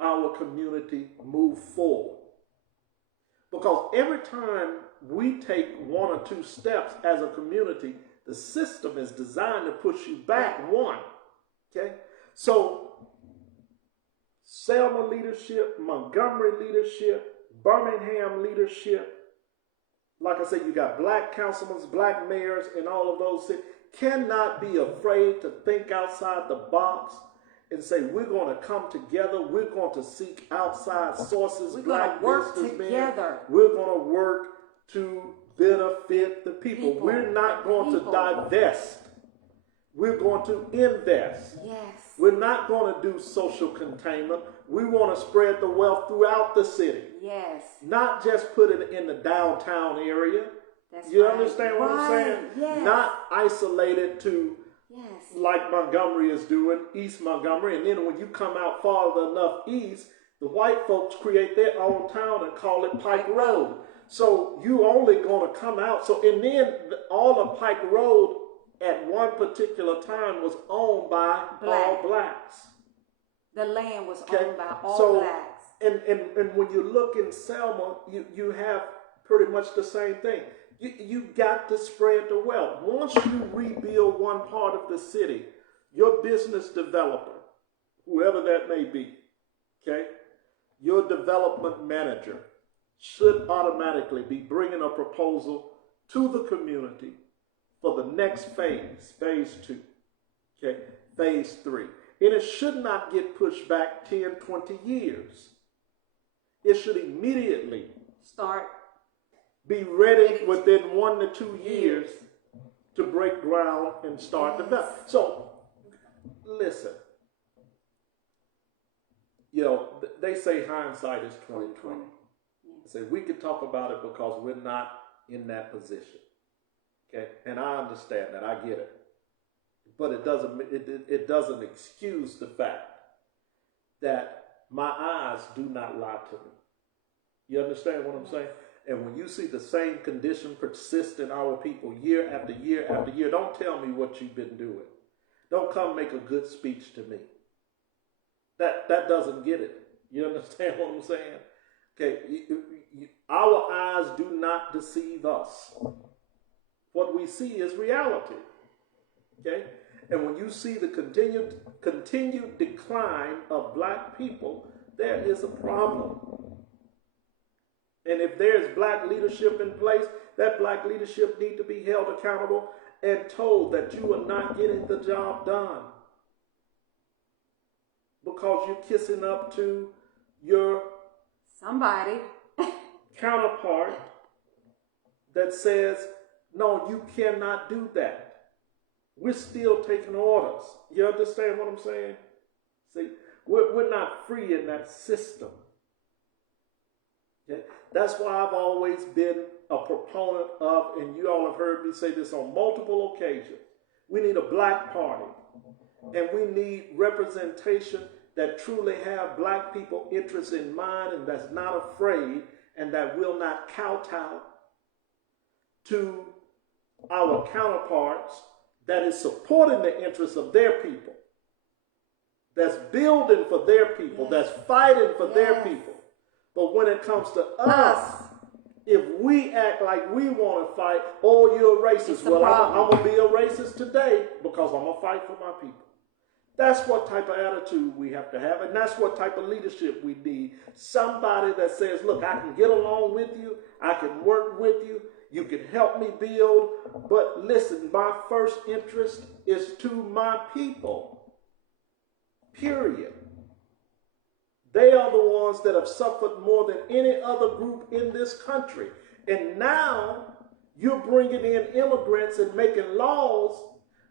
our community move forward. Because every time we take one or two steps as a community, the system is designed to push you back one. Okay? So, Selma leadership, Montgomery leadership, Birmingham leadership, like I said, you got black councilmen, black mayors in all of those cities, cannot be afraid to think outside the box and say, we're going to come together, we're going to seek outside sources, we're black going to work businessmen, together. We're going to work to benefit the people. We're not going to divest. We're going to invest. Yes. We're not going to do social containment. We want to spread the wealth throughout the city. Yes. Not just put it in the downtown area. That's you right. understand what I'm saying? Yes. Not isolated to, like Montgomery is doing, East Montgomery. And then when you come out farther enough east, the white folks create their own town and call it Pike Road. So you only going to come out. So, and then all of Pike Road at one particular time was owned by all blacks. The land was owned by all blacks. And when you look in Selma, you have pretty much the same thing. You got to spread the wealth. Once you rebuild one part of the city, your business developer, whoever that may be, okay, your development manager should automatically be bringing a proposal to the community for the next phase, phase 2, okay, phase 3. And it should not get pushed back 10, 20 years. It should immediately be ready within 1 to 2 years to break ground and start development. So, listen, you know, they say hindsight is 20/20. Say we can talk about it because we're not in that position. Okay, and I understand that. I get it, but it doesn't excuse the fact that my eyes do not lie to me. You understand what I'm saying? And when you see the same condition persist in our people year after year after year, don't tell me what you've been doing. Don't come make a good speech to me. That doesn't get it. You understand what I'm saying? Okay, our eyes do not deceive us. What we see is reality. Okay? And when you see the continued decline of black people, there is a problem. And if there's black leadership in place, that black leadership need to be held accountable and told that you are not getting the job done because you're kissing up to your somebody counterpart that says, no, you cannot do that. We're still taking orders. You understand what I'm saying? See, we're not free in that system. Okay? That's why I've always been a proponent of, and you all have heard me say this on multiple occasions, we need a black party. And we need representation that truly have black people interests in mind and that's not afraid and that will not kowtow to our counterparts, that is supporting the interests of their people, that's building for their people, that's fighting for their people. But when it comes to us, if we act like we want to fight, oh, you're a racist. Well, I'm going to be a racist today because I'm going to fight for my people. That's what type of attitude we have to have, and that's what type of leadership we need. Somebody that says, look, I can get along with you, I can work with you, you can help me build, but listen, my first interest is to my people, period. They are the ones that have suffered more than any other group in this country. And now you're bringing in immigrants and making laws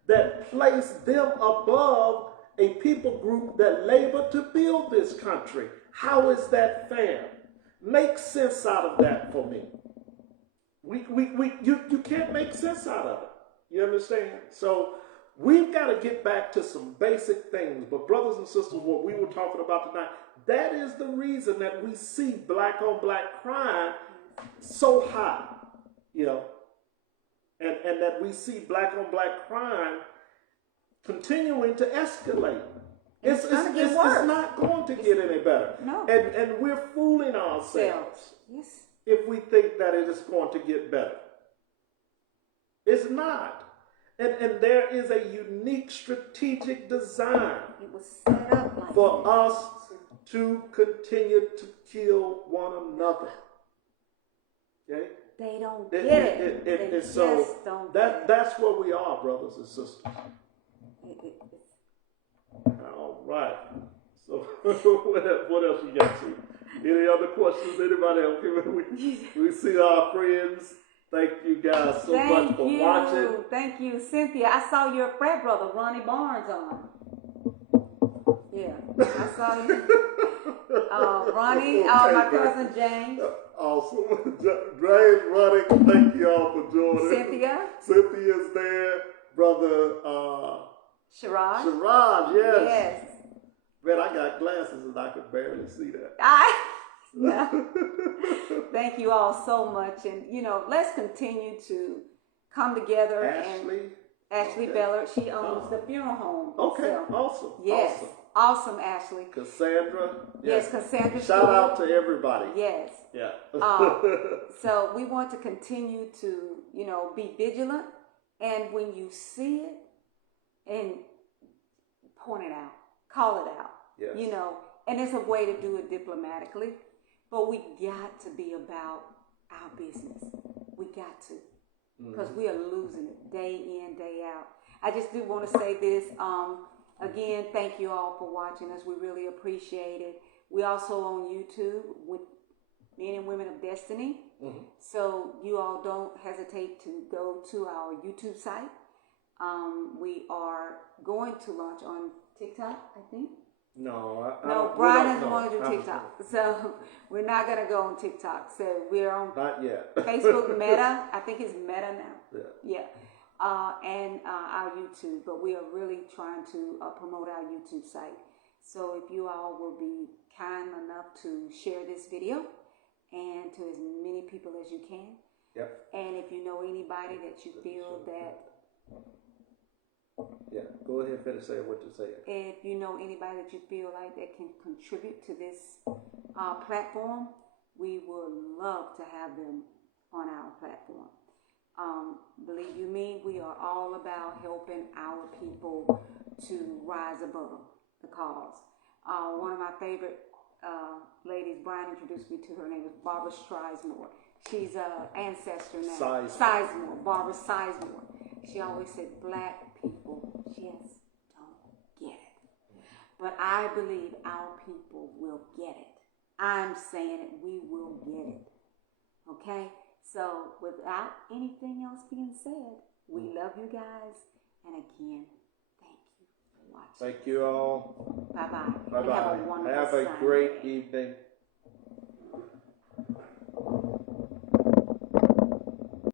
that place them above a people group that labor to build this country. How is that fair? Make sense out of that for me. You can't make sense out of it. You understand? So we've got to get back to some basic things. But brothers and sisters, what we were talking about tonight, that is the reason that we see black on black crime so high, you know, and that we see black on black crime continuing to escalate. It's not going to get any better. No. And we're fooling ourselves if we think that it is going to get better. It's not. And there is a unique strategic design for us to continue to kill one another. Okay? They don't get it. They just don't get it. That's where we are, brothers and sisters. All right. So what else you got to? Any other questions? Anybody else? We see our friends. Thank you guys so much for watching. Thank you, Cynthia. I saw your frat brother, Ronnie Barnes, on. Yeah, I saw you. Ronnie, my cousin James. Awesome. James, Ronnie, thank you all for joining. Cynthia's there. Brother Sharaj. Sharaj, yes. Man, I got glasses and I could barely see that. Thank you all so much. And, let's continue to come together. Ashley Bellard, she owns the funeral home. Okay, itself. Awesome. Yes, awesome, Ashley. Cassandra. Yes, Cassandra. Shout out to everybody. Yes. Yeah. So we want to continue to, be vigilant. And when you see it, and point it out, call it out. Yes. And it's a way to do it diplomatically. But we got to be about our business. We got to. Because we are losing it day in, day out. I just do want to say this. Again, thank you all for watching us. We really appreciate it. We also on YouTube with Men and Women of Destiny. Mm-hmm. So you all don't hesitate to go to our YouTube site. We are going to launch on TikTok, I think. No, Brian doesn't want to do TikTok. So we're not going to go on TikTok. So we're on not yet. Facebook Meta. I think it's Meta now. Yeah. And our YouTube. But we are really trying to promote our YouTube site. So if you all will be kind enough to share this video and to as many people as you can. Yep. And if you know anybody that you feel that, Yeah, go ahead and finish saying what you're saying. if you know anybody that you feel like that can contribute to this platform, we would love to have them on our platform. Believe you me, we are all about helping our people to rise above the cause. One of my favorite ladies, Brian introduced me to her name is Barbara Sizemore. She's an ancestor now. Sizemore, Barbara Sizemore. She always said, black people just don't get it. But I believe our people will get it. I'm saying it, we will get it. Okay? So without anything else being said, we love you guys. And again, thank you for watching. Thank you all. Bye-bye. Bye-bye. And have a wonderful Have a Sunday. great evening.